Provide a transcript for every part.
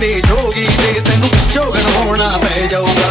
ते जोगी ते तेनू जोगन होना पै जाऊगा।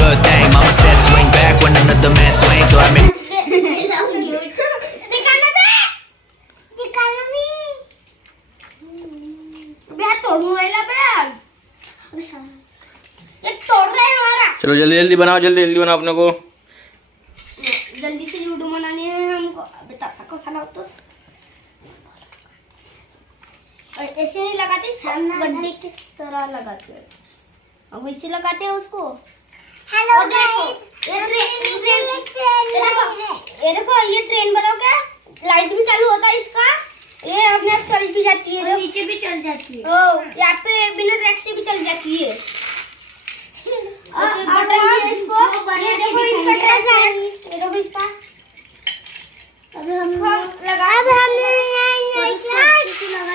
Good thing. Mama said swing back when another man swings, so I mean. चलो जल्दी जल्दी बनाओ, जल्दी जल्दी बनाओ अपने को। जल्दी से वीडियो बनानी है हमको। बता सको खाना तो ऐसे नहीं लगाते, गड्ढे किस तरह लगाते हैं, अब वैसे लगाते हैं उसको। हेलो देखो ये देखो ये ट्रेन बताओ क्या, लाइट भी चालू होता है इसका, ये अपने आप चल भी जाती है, नीचे भी चल जाती है, यहाँ पे बिना ट्रैक से भी चल जाती है। बटन है इसको, ये देखो इसका ट्रैक है, ये देखो इसका। अभी हम लगा, अब हमने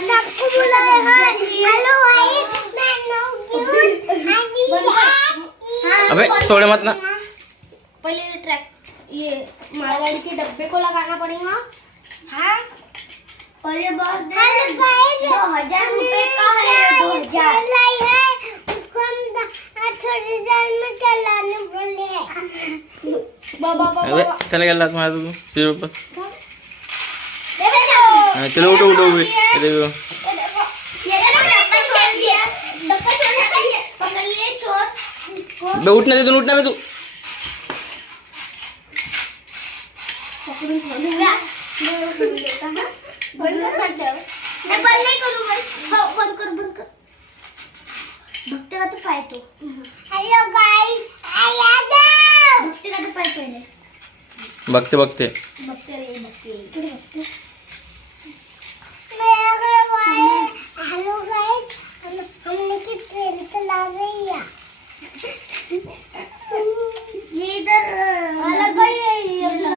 सबको बुलाया है। हेलो गाइस, मैं नो क्यूट अबे तोड़े मत ना। पहले ये ट्रैक, ये मालगाड़ी के डब्बे को लगाना पड़ेगा। हाँ, और ये बहुत 2000 रुपए का है, 2000 लाई है, उसको हम थोड़ी देर में चलाने बोले। बाबा अबे चले गया तुम्हारा तो फिर ऊपर। देखो चलो उठो उठो भी, ये देखो ये डब्बा छोड़ दिया, डब्बा छोड़ना चाहिए, पकड़ ले चोर। बे उठने दे तू, उठना बे तू। बंद नहीं करूँ मैं, बंद कर भक्ति का तो पाए तो। हेलो गाइस, भक्ति का तो पाए पहले। भक्ते भक्ते भक्ति